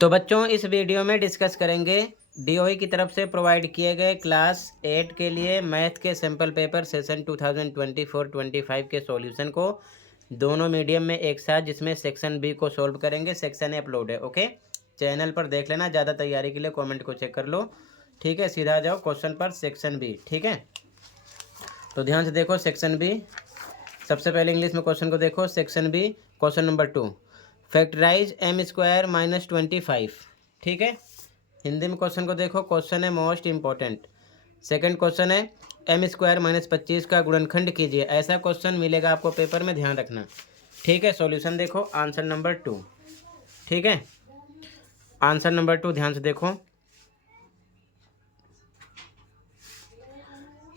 तो बच्चों इस वीडियो में डिस्कस करेंगे डीओई की तरफ से प्रोवाइड किए गए क्लास 8 के लिए मैथ के सैम्पल पेपर सेशन 2024-25 के सॉल्यूशन को दोनों मीडियम में एक साथ, जिसमें सेक्शन बी को सॉल्व करेंगे। सेक्शन ए अपलोड है, ओके। चैनल पर देख लेना, ज़्यादा तैयारी के लिए कमेंट को चेक कर लो, ठीक है। सीधा जाओ क्वेश्चन पर, सेक्शन बी, ठीक है। तो ध्यान से देखो सेक्शन बी। सबसे पहले इंग्लिश में क्वेश्चन को देखो। Section B question number 2, factorise m² - 25, ठीक है। हिंदी में क्वेश्चन को देखो। क्वेश्चन है मोस्ट इंपॉर्टेंट। सेकंड क्वेश्चन है m² - 25 का गुणनखंड कीजिए। ऐसा क्वेश्चन मिलेगा आपको पेपर में, ध्यान रखना, ठीक है। सॉल्यूशन देखो, आंसर नंबर 2, ठीक है। आंसर नंबर 2 ध्यान से देखो,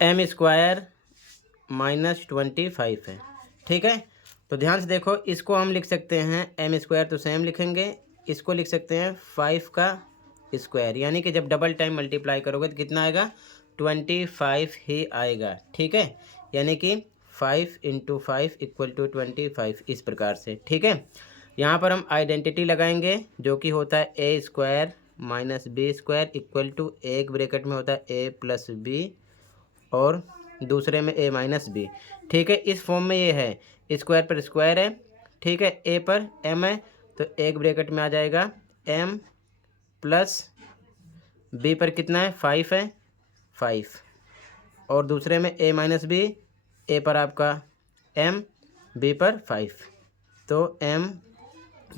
m² - 25 है, ठीक है। तो ध्यान से देखो, इसको हम लिख सकते हैं m² तो सेम लिखेंगे, इसको लिख सकते हैं 5 का स्क्वायर, यानी कि जब डबल टाइम मल्टीप्लाई करोगे तो कितना आएगा, 25 ही आएगा, ठीक है। यानी कि 5 × 5 = 25, इस प्रकार से, ठीक है। यहाँ पर हम आइडेंटिटी लगाएंगे, जो कि होता है a² - b² = एक ब्रैकेट में होता है a + b और दूसरे में a - b, ठीक है। इस फॉर्म में ये है, स्क्वायर पर स्क्वायर है, ठीक है। a पर m है तो एक ब्रैकेट में आ जाएगा m + b पर कितना है, 5 है, 5 और दूसरे में a - b, a पर आपका m, b पर 5, तो m -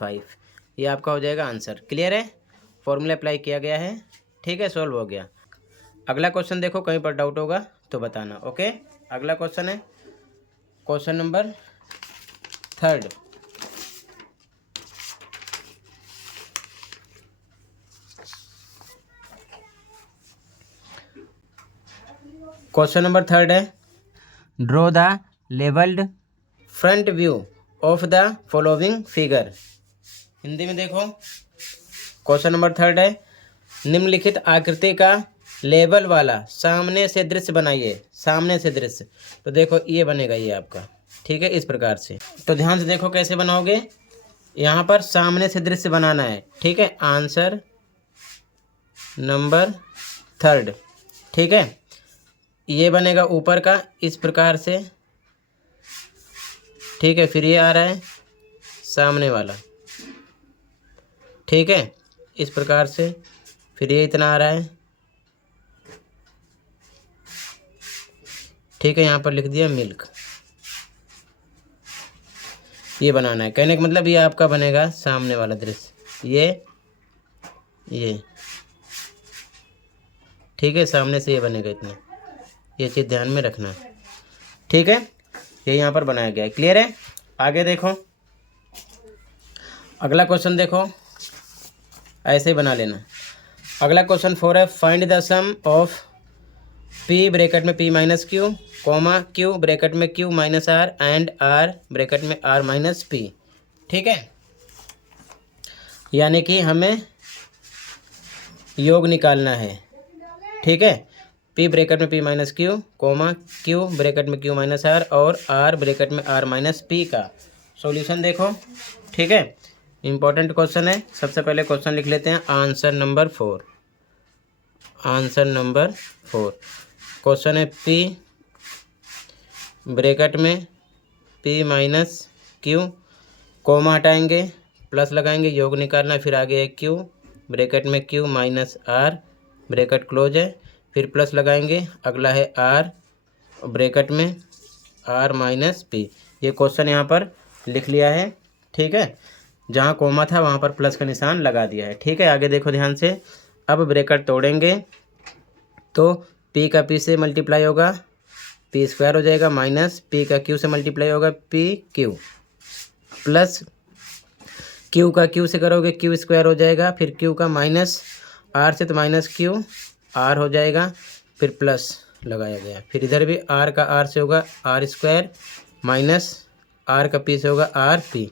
5, ये आपका हो जाएगा आंसर। क्लियर है, फॉर्मूला अप्लाई किया गया है, ठीक है, सॉल्व हो गया। अगला क्वेश्चन देखो, कहीं पर डाउट होगा तो बताना, ओके। अगला क्वेश्चन है क्वेश्चन नंबर 3। क्वेश्चन नंबर 3 है, draw the labelled front view of the following figure. Hindi में देखो, क्वेश्चन नंबर 3 है, निम्नलिखित आकृति का लेवल वाला सामने से दृश्य बनाइए। सामने से दृश्य, तो देखो ये बनेगा, ये आपका, ठीक है, इस प्रकार से। तो ध्यान से देखो कैसे बनाओगे, यहाँ पर सामने से दृश्य बनाना है, ठीक है। आंसर नंबर 3, ठीक है। ये बनेगा ऊपर का इस प्रकार से, ठीक है। फिर ये आ रहा है सामने वाला, ठीक है, इस प्रकार से। फिर ये इतना आ रहा है, ठीक है। यहाँ पर लिख दिया मिल्क। ये बनाना है, कहने का मतलब ये आपका बनेगा सामने वाला दृश्य, ये ठीक है, सामने से ये बनेगा इतना। ये चीज़ ध्यान में रखना, ठीक है। ये यहाँ पर बनाया गया है, क्लियर है। आगे देखो, अगला क्वेश्चन देखो, ऐसे ही बना लेना। अगला क्वेश्चन 4 है, find the sum of p bracket में p - q, q ब्रैकेट में q - r and r bracket में r - p, ठीक है। यानी कि हमें योग निकालना है, ठीक है। p ब्रैकेट में p - q, q ब्रैकेट में q - r और r ब्रैकेट में r - p का सॉल्यूशन देखो, ठीक है। इंपॉर्टेंट क्वेश्चन है। सबसे पहले क्वेश्चन लिख लेते हैं, answer number 4। Answer number 4 question है, p ब्रैकेट में p - q, कोमा हटाएंगे, प्लस लगाएंगे, योग निकालना। फिर आगे है q ब्रैकेट में q - r ब्रैकेट क्लोज है, फिर प्लस लगाएंगे। अगला है r ब्रैकेट में r - p। ये क्वेश्चन यहाँ पर लिख लिया है, ठीक है। जहाँ कोमा था वहाँ पर प्लस का निशान लगा दिया है, ठीक है। आगे देखो ध्यान से, अब ब्रैकेट तोड़ेंगे तो p का p से मल्टीप्लाई होगा, p² हो जाएगा, माइनस p का q से मल्टीप्लाई होगा, pq, प्लस q का q से करोगे q² हो जाएगा, फिर q का माइनस r से तो -q r हो जाएगा, फिर प्लस लगाया गया। फिर इधर भी r का r से होगा r² माइनस r का p से होगा rp,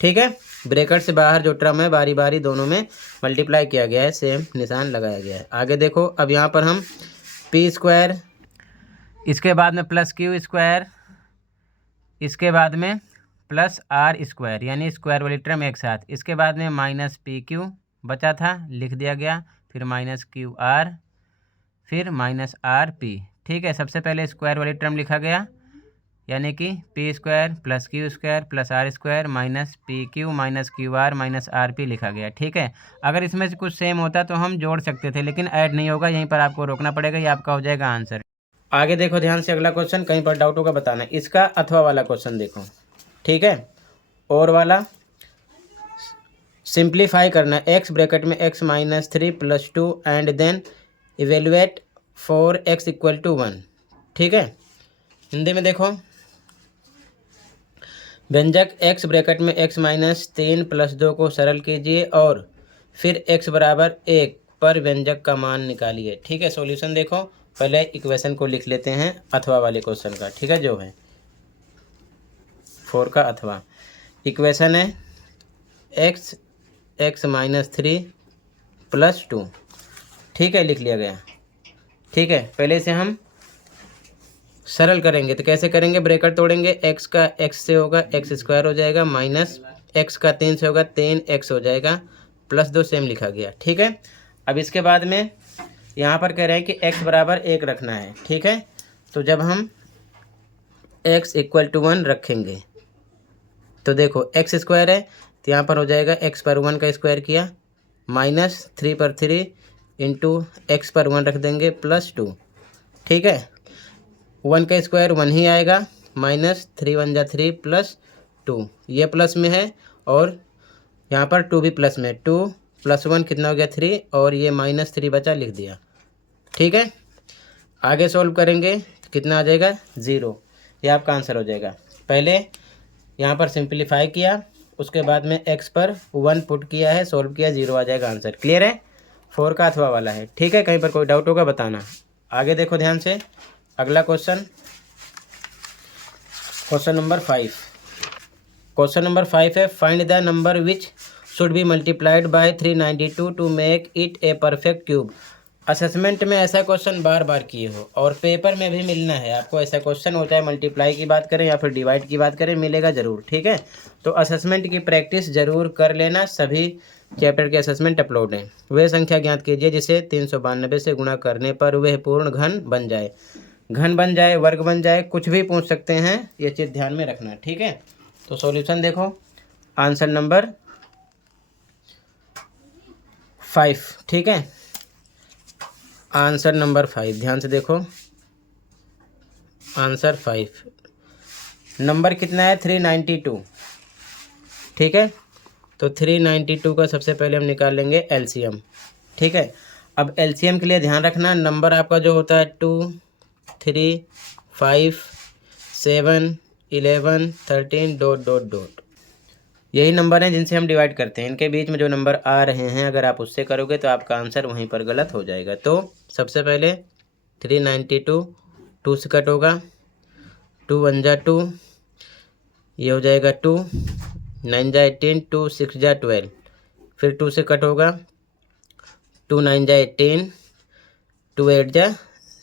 ठीक है। ब्रैकेट से बाहर जो टर्म है बारी बारी दोनों में मल्टीप्लाई किया गया है, सेम निशान लगाया गया है। आगे देखो, अब यहाँ पर हम p², इसके बाद में +q², इसके बाद में प्लस आर स्क्वायर, यानी स्क्वायर वाली टर्म एक साथ। इसके बाद में माइनस पी क्यू बचा था, लिख दिया गया, फिर माइनस क्यू आर, फिर माइनस आर पी। ठीक है, सबसे पहले स्क्वायर वाली टर्म लिखा गया, यानी कि P square plus Q square plus R square minus P Q minus Q R minus R P लिखा गया। ठीक है, अगर इसमें से कुछ सेम होता तो हम जोड़ सकते थे, लेकिन ऐड नहीं होगा, यहीं पर आपको रोकना पड़ेगा, ये आपका हो जाएगा आंसर। आगे देखो ध्यान से, अगला क्वेश्चन, कहीं पर डाउट होगा बताना। इसका अथवा वाला क्वेश्चन देखो, ठीक है, और वाला सिंप्लीफाई करना, एक्स ब्रैकेट में X minus 3 plus 2 and then evaluate for X equal to 1। ठीक है, हिंदी में देखो, व्यंजक x ब्रैकेट में x माइनस 3 प्लस 2 को सरल कीजिए और फिर x बराबर 1 पर व्यंजक का मान निकालिए। ठीक है, सॉल्यूशन देखो, पहले इक्वेशन को लिख लेते हैं अथवा वाले क्वेश्चन का। ठीक है, जो है 4 का अथवा इक्वेशन है x माइनस 3 प्लस 2। ठीक है, लिख लिया गया। ठीक है, पहले से हम सरल करेंगे, तो कैसे करेंगे, ब्रैकेट तोड़ेंगे, x का x से होगा एक्स स्क्वायर हो जाएगा, माइनस x का 3 से होगा 3x हो जाएगा, प्लस 2 सेम लिखा गया। ठीक है, अब इसके बाद में यहाँ पर कह रहे हैं कि x बराबर 1 रखना है। ठीक है, तो जब हम x इक्वल टू 1 रखेंगे तो देखो x स्क्वायर है, तो यहाँ पर हो जाएगा x पर 1 का स्क्वायर किया, माइनस 3 पर 3 इंटू एक्स पर 1 रख देंगे, प्लस 2। ठीक है, 1 का स्क्वायर 1 ही आएगा, माइनस 3 1 जा 3 प्लस 2, ये प्लस में है और यहाँ पर 2 भी प्लस में, 2 प्लस 1 कितना हो गया 3, और ये माइनस 3 बचा, लिख दिया। ठीक है, आगे सॉल्व करेंगे तो कितना आ जाएगा 0, ये आपका आंसर हो जाएगा। पहले यहाँ पर सिंप्लीफाई किया, उसके बाद में x पर 1 पुट किया है, सॉल्व किया, 0 आ जाएगा आंसर। क्लियर है, 4 का अथवा वाला है। ठीक है, कहीं पर कोई डाउट होगा बताना। आगे देखो ध्यान से, अगला question, question number 5। Question number 5 है, find the number which should be multiplied by 392 to make it a perfect cube. Assessment में ऐसा क्वेश्चन बार बार किए हो और पेपर में भी मिलना है आपको ऐसा क्वेश्चन, हो चाहे मल्टीप्लाई की बात करें या फिर डिवाइड की बात करें, मिलेगा ज़रूर। ठीक है, तो असेसमेंट की प्रैक्टिस ज़रूर कर लेना। सभी चैप्टर के असेसमेंट अपलोड हैं। वह संख्या ज्ञात कीजिए जिसे 392 से गुणा करने पर वह पूर्ण घन बन जाए। घन बन जाए, वर्ग बन जाए, कुछ भी पूछ सकते हैं, ये चीज़ ध्यान में रखना। ठीक है, तो सॉल्यूशन देखो, आंसर नंबर 5। ठीक है, आंसर नंबर 5, ध्यान से देखो, आंसर 5। नंबर कितना है 392। ठीक है, तो 392 का सबसे पहले हम निकाल लेंगे एलसीएम। ठीक है, अब एलसीएम के लिए ध्यान रखना, नंबर आपका जो होता है 2 3 5 7 11 13 डॉट डॉट डॉट, यही नंबर हैं जिनसे हम डिवाइड करते हैं। इनके बीच में जो नंबर आ रहे हैं, अगर आप उससे करोगे तो आपका आंसर वहीं पर गलत हो जाएगा। तो सबसे पहले 392 2 से कट होगा, 2 1 जा 2, ये हो जाएगा 2, 9 जा 18, 2 6 जा 12, फिर 2 से कट होगा, 2 9 जा 18, 2 8 जा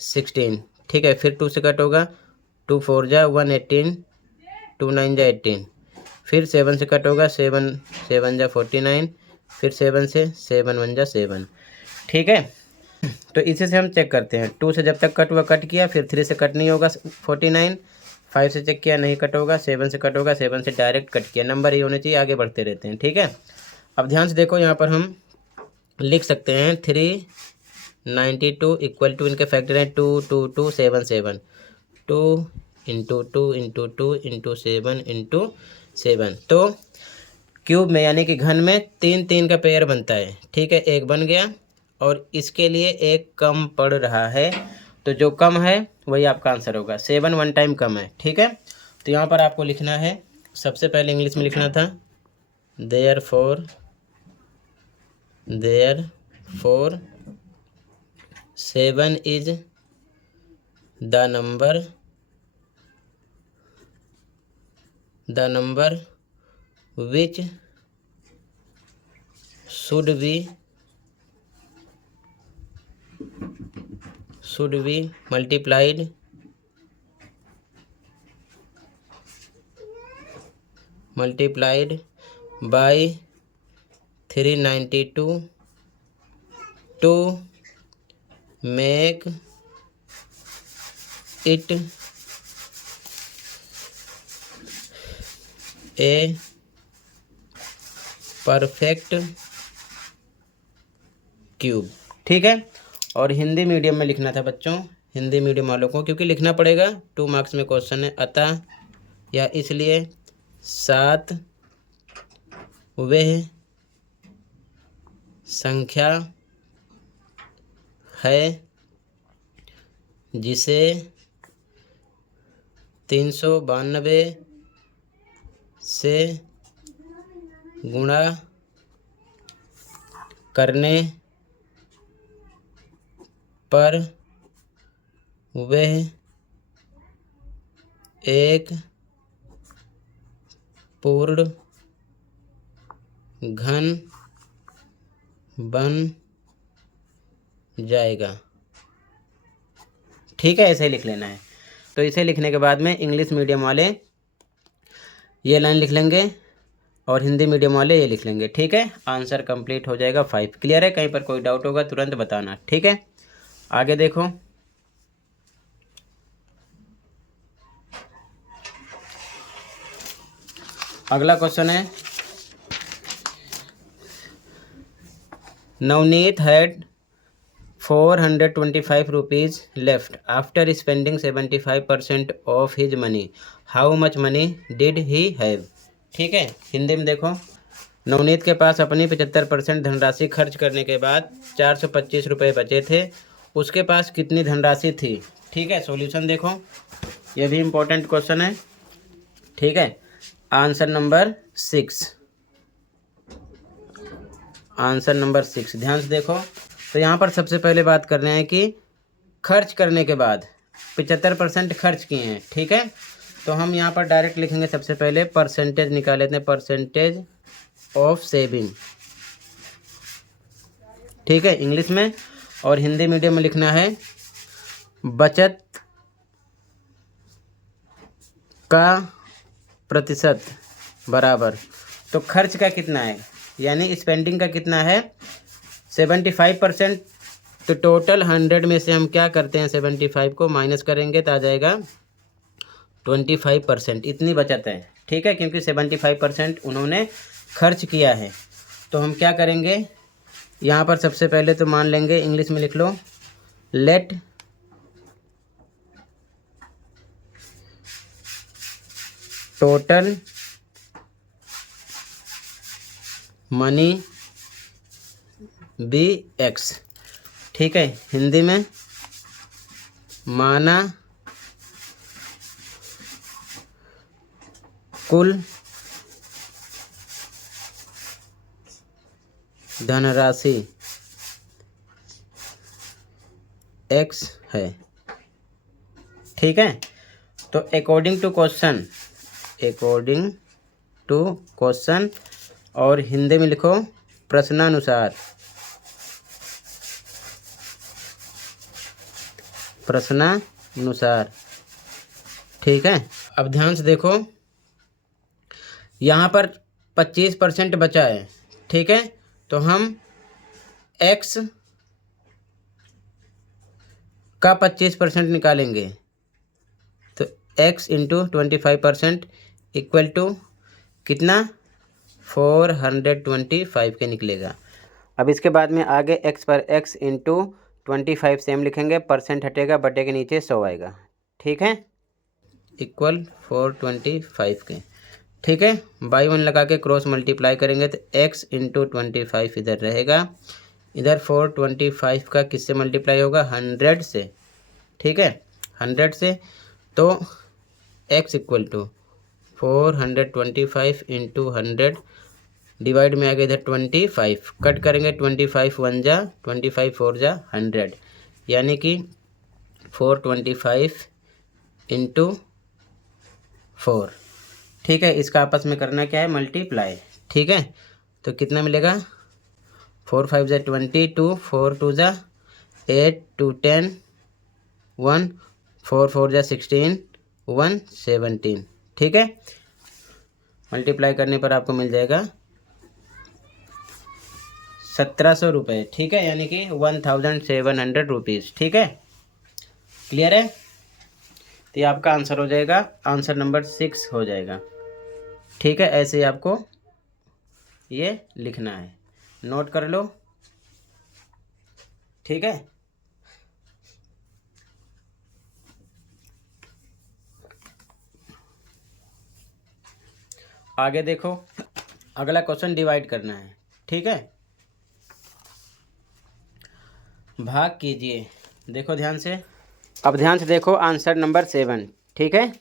16। ठीक है, फिर 2 से कट होगा, 2 4 जा 118, 2 9 जा 18, फिर 7 से कट होगा, 7 7 जा 49, फिर 7 से 7 1 जा 7। ठीक है, तो इसी से हम चेक करते हैं। 2 से जब तक कट हुआ कट किया, फिर 3 से कट नहीं होगा 49, 5 से चेक किया नहीं कट होगा, 7 से कट होगा, 7 से डायरेक्ट कट किया। नंबर ये होने चाहिए, आगे बढ़ते रहते हैं। ठीक है, अब ध्यान से देखो, यहाँ पर हम लिख सकते हैं 392 इक्वल टू, इनके फैक्टर हैं 2 2 2 7 7, 2 इंटू 2 इंटू 2 इंटू 7 इंटू 7। तो क्यूब में यानी कि घन में 3 3 का पेयर बनता है। ठीक है, एक बन गया और इसके लिए एक कम पड़ रहा है, तो जो कम है वही आपका आंसर होगा। 7 1 टाइम कम है। ठीक है, तो यहाँ पर आपको लिखना है, सबसे पहले इंग्लिश में लिखना था, therefore 7 is the number which should be multiplied multiplied by 392 to make it a perfect cube. ठीक है। और हिंदी मीडियम में लिखना था बच्चों, हिंदी मीडियम वालों को, क्योंकि लिखना पड़ेगा, 2 मार्क्स में क्वेश्चन है। अतः या इसलिए 7 वह संख्या है जिसे 392 से गुणा करने पर वह एक पूर्ण घन बन जाएगा। ठीक है, ऐसे ही लिख लेना है। तो इसे लिखने के बाद में इंग्लिश मीडियम वाले ये लाइन लिख लेंगे और हिंदी मीडियम वाले ये लिख लेंगे। ठीक है, आंसर कंप्लीट हो जाएगा 5। क्लियर है? कहीं पर कोई डाउट होगा तुरंत बताना। ठीक है, आगे देखो। अगला क्वेश्चन है, Navneet had 425 rupees left after spending 75% of his money. How much money did he have. ठीक है, हिंदी में देखो। नवनीत के पास अपनी 75% धनराशि खर्च करने के बाद 425 रुपये बचे थे। उसके पास कितनी धनराशि थी? ठीक है, सॉल्यूशन देखो, ये भी इम्पोर्टेंट क्वेश्चन है। ठीक है, आंसर नंबर 6, आंसर नंबर 6। ध्यान से देखो, तो यहाँ पर सबसे पहले बात कर रहे हैं कि खर्च करने के बाद 75% खर्च किए हैं। ठीक है, तो हम यहाँ पर डायरेक्ट लिखेंगे, सबसे पहले परसेंटेज निकाल लेते हैं, परसेंटेज ऑफ सेविंग। ठीक है, इंग्लिश में। और हिंदी मीडियम में लिखना है बचत का प्रतिशत बराबर। तो खर्च का कितना है, यानी स्पेंडिंग का कितना है, 75%। तो टोटल 100 में से हम क्या करते हैं, 75 को माइनस करेंगे तो आ जाएगा 25%। इतनी बचत है। ठीक है, क्योंकि 75% उन्होंने खर्च किया है। तो हम क्या करेंगे, यहाँ पर सबसे पहले तो मान लेंगे, इंग्लिश में लिख लो, let total money be X. ठीक है, हिंदी में माना कुल धनराशि एक्स है। ठीक है, तो according to question, according to question, और हिंदी में लिखो प्रश्नानुसार, प्रश्नानुसार। ठीक है, अब ध्यान से देखो, यहाँ पर 25% बचा है। ठीक है, तो हम x का 25% निकालेंगे, तो x इंटू 25% इक्वल टू कितना, 425 के निकलेगा। अब इसके बाद में आगे x पर x इंटू 25 सेम लिखेंगे, परसेंट हटेगा, बटे के नीचे 100 आएगा। ठीक है, इक्वल 425 के। ठीक है, बाई 1 लगा के क्रॉस मल्टीप्लाई करेंगे तो x इंटू 25 इधर रहेगा, इधर 425 का किससे मल्टीप्लाई होगा, 100 से। ठीक है, 100 से, तो x equal to 425 into 100 divide में आगे इधर 25 कट करेंगे, 25 1 जा 25 4 जा 100, यानी कि 425 इंटू 4। ठीक है, इसका आपस में करना क्या है, मल्टीप्लाई। ठीक है, तो कितना मिलेगा, 4 5 जा 22, 4 2 जा 8, 2 10, 1 4 4 जा 16, 1 17। ठीक है, मल्टीप्लाई करने पर आपको मिल जाएगा 1700 रुपये, ठीक है, यानी कि 1700 रुपीज़, ठीक है, क्लियर है। तो ये आपका आंसर हो जाएगा, आंसर नंबर 6 हो जाएगा, ठीक है। ऐसे ही आपको ये लिखना है, नोट कर लो, ठीक है। आगे देखो, अगला क्वेश्चन डिवाइड करना है, ठीक है। भाग कीजिए, देखो ध्यान से, अब ध्यान से देखो आंसर नंबर 7, ठीक है।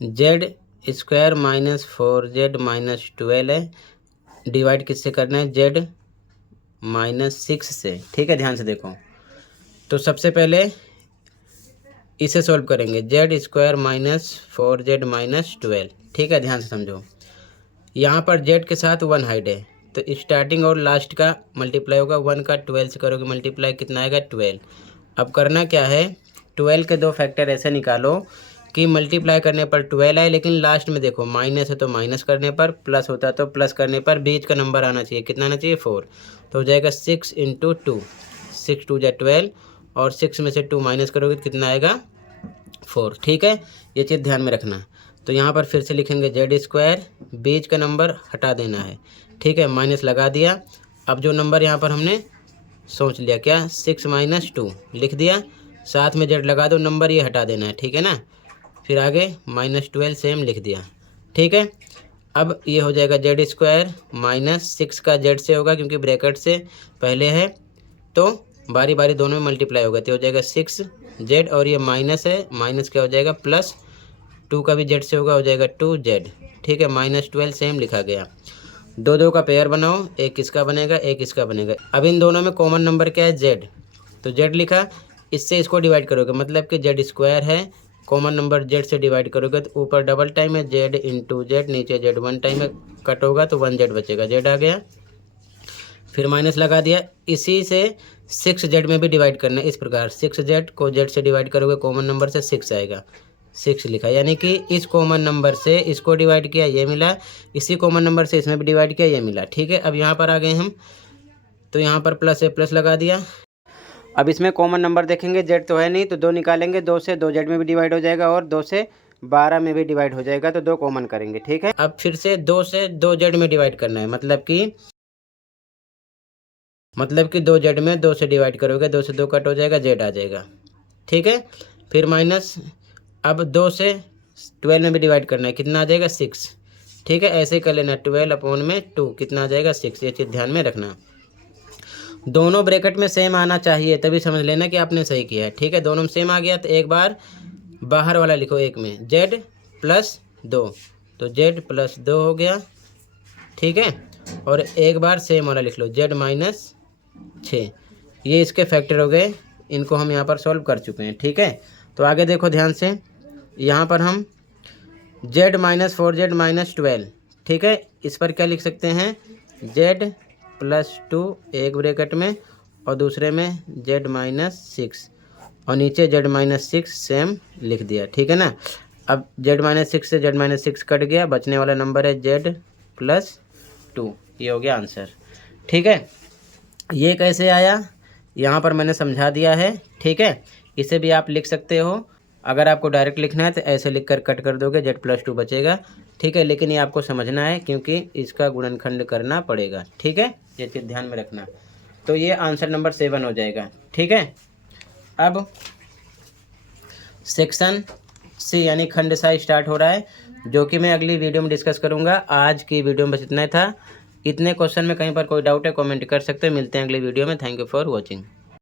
Z square minus 4z minus 12 है, डिवाइड किससे करना है, जेड माइनस 6 से, ठीक है। ध्यान से देखो, तो सबसे पहले इसे सॉल्व करेंगे, Z square minus 4z minus 12, ठीक है। ध्यान से समझो, यहाँ पर जेड के साथ 1 हाइड है, तो स्टार्टिंग और लास्ट का मल्टीप्लाई होगा, 1 का 12 से करोगे मल्टीप्लाई, कितना आएगा 12। अब करना क्या है, 12 के दो फैक्टर ऐसे निकालो कि मल्टीप्लाई करने पर 12 आए, लेकिन लास्ट में देखो माइनस है तो माइनस करने पर, प्लस होता तो प्लस करने पर बीच का नंबर आना चाहिए, कितना आना चाहिए 4, तो हो जाएगा 6 इंटू 2, 6 2 = 12, और 6 में से 2 माइनस करोगे तो कितना आएगा 4, ठीक है। ये चीज़ ध्यान में रखना। तो यहाँ पर फिर से लिखेंगे जेड स्क्वायर, बीच का नंबर हटा देना है, ठीक है, माइनस लगा दिया। अब जो नंबर यहाँ पर हमने सोच लिया क्या, 6 माइनस 2 लिख दिया, साथ में जेड लगा दो, नंबर ये हटा देना है, ठीक है ना। फिर आगे माइनस 12 सेम लिख दिया, ठीक है। अब ये हो जाएगा जेड स्क्वायर माइनस 6 का जेड से होगा क्योंकि ब्रैकेट से पहले है, तो बारी बारी दोनों में मल्टीप्लाई होगा, तो हो जाएगा 6 जेड, और ये माइनस है, माइनस क्या हो जाएगा प्लस 2 का भी जेड से होगा, हो जाएगा 2 जेड, ठीक है। माइनस 12 सेम लिखा गया। दो दो का पेयर बनाओ, एक इसका बनेगा एक इसका बनेगा। अब इन दोनों में कॉमन नंबर क्या है, जेड, तो जेड लिखा, इससे इसको डिवाइड करोगे, मतलब कि जेड स्क्वायर है, कॉमन नंबर जेड से डिवाइड करोगे तो ऊपर डबल टाइम है जेड इंटू जेड, नीचे जेड 1 टाइम है, कट होगा तो 1 जेड बचेगा, जेड आ गया। फिर माइनस लगा दिया, इसी से 6 जेड में भी डिवाइड करना है, इस प्रकार 6 जेड को जेड से डिवाइड करोगे कॉमन नंबर से 6 आएगा, 6 लिखा, यानी कि इस कॉमन नंबर से इसको डिवाइड किया ये मिला, इसी कॉमन नंबर से इसमें भी डिवाइड किया ये मिला, ठीक है। अब यहाँ पर आ गए हम, तो यहाँ पर प्लस है, प्लस लगा दिया। अब इसमें कॉमन नंबर देखेंगे, जेड तो है नहीं, तो 2 निकालेंगे, 2 से 2 जेड में भी डिवाइड हो जाएगा और 2 से 12 में भी डिवाइड हो जाएगा, तो 2 कॉमन करेंगे, ठीक है। अब फिर से 2 से 2 जेड में डिवाइड करना है, मतलब कि 2 जेड में 2 से डिवाइड करोगे, 2 से 2 कट हो जाएगा, जेड आ जाएगा, ठीक है। फिर माइनस, अब 2 से 12 में भी डिवाइड करना है, कितना आ जाएगा 6, ठीक है। ऐसे ही कर लेना, 12/2 कितना आ जाएगा 6, ये चीज़ ध्यान में रखना। दोनों ब्रैकेट में सेम आना चाहिए, तभी समझ लेना कि आपने सही किया है, ठीक है। दोनों में सेम आ गया तो एक बार बाहर वाला लिखो, एक में जेड प्लस 2, तो जेड प्लस 2 हो गया, ठीक है। और एक बार सेम वाला लिख लो, जेड माइनस 6, ये इसके फैक्टर हो गए, इनको हम यहाँ पर सॉल्व कर चुके हैं, ठीक है। तो आगे देखो ध्यान से, यहाँ पर हम जेड माइनस 4z माइनस 12, ठीक है, इस पर क्या लिख सकते हैं, जेड प्लस 2 एक ब्रैकेट में और दूसरे में जेड माइनस 6, और नीचे जेड माइनस 6 सेम लिख दिया, ठीक है ना। अब जेड माइनस 6 से जेड माइनस 6 कट गया, बचने वाला नंबर है जेड प्लस 2, ये हो गया आंसर, ठीक है। ये कैसे आया, यहाँ पर मैंने समझा दिया है, ठीक है। इसे भी आप लिख सकते हो, अगर आपको डायरेक्ट लिखना है तो ऐसे लिख कर कट कर दोगे, जेड प्लस 2 बचेगा, ठीक है। लेकिन ये आपको समझना है क्योंकि इसका गुणनखंड करना पड़ेगा, ठीक है, ये चीज़ ध्यान में रखना। तो ये आंसर नंबर 7 हो जाएगा, ठीक है। अब सेक्शन सी यानी खंड सा स्टार्ट हो रहा है, जो कि मैं अगली वीडियो में डिस्कस करूँगा। आज की वीडियो में बस इतना था। इतने क्वेश्चन में कहीं पर कोई डाउट है कमेंट कर सकते हो। मिलते हैं अगली वीडियो में। Thank you for watching.